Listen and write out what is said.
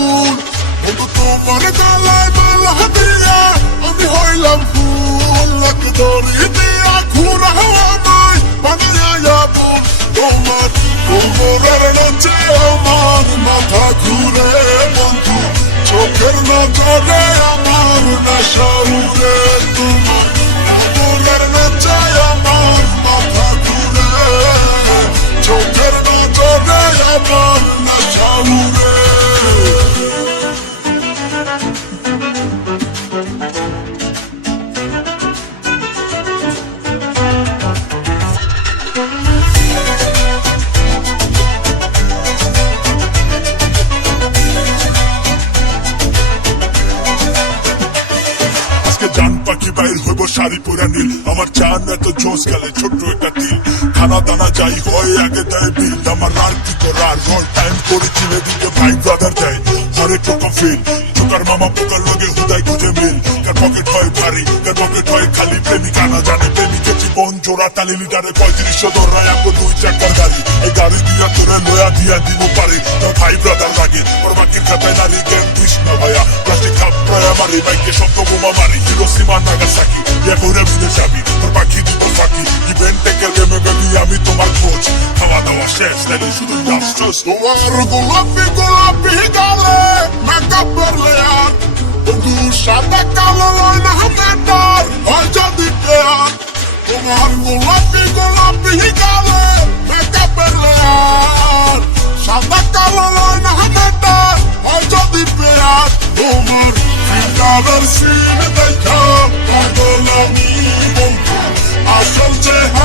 আগুন, বন্ধু তোমার গলায় মালা দিয়া আমি হইলাম ফুল, লাখ দড়ি দিয়া ঘুরাও আমায় বানাইয়া আগুন। তোমার কোমরের নাচে আমার মাথা ঘুরে বন্ধু, চোখের নজরে আমার নেশা উড়ে। তোমার কোমরের নাচে আমার মাথা ঘুরে, চোখের নজরে আমার নেশা উড়ে। জান পাখি বাইর হইব শাড়ি পরা নীল, আমার চান এত জোস গেলে ছোট্ট একটা তিল, খানা দানা যাই হয় আগে দেয় বিল, আমার রান কি করার রোল টাইম করে চিনে দিকে ভাই ব্রাদার দেয় হরেক রকম ফিল, চোকার মামা পোকার লগে হুদাই খুঁজে মিল, কার পকেট হয় ভারী কার পকেট হয় খালি, প্রেমিকা না জানে প্রেমিকের জীবন জোড়া তালি লিটারে 35 দৌড়ায় আমগো 2 চাকার গাড়ি, এই গাড়ি দিয়া তোরে লয়া দিয়া দিব পারে তোর ভাই ব্রাদার লাগে, ওর বাকির খাতায় নারী জ্ঞান দিস না ভাইয়া, প্লাস্টিক খাপ প্রয়া মারি বাইকে শব্দ বোমা মারি, হিরোসীমা নাগাসাকি ইয়া করে বিদেশ যাবি, তোর পাখি দিব ফাঁকি ইভেন্ট টেকের গেমে বেবি আমি তোমার কোচ, খাওয়া দাওয়া শেষ নাইলে শুধু নাচছস। তোমার গোলাপি গোলাপি গালে মেকআপ করলে আর বন্ধু সাদা কালো লয় না মেটার হয় যদি প্রেয়ার, তোমার গোলাপি গোলাপি গালে মেকআপ করলে আর সাদা কালো লয় না মেটার হয় যদি প্রেয়ার, তোমার ফিল্টারের সিন দেখা পাগল আমি বন্ধু আসল চেহারা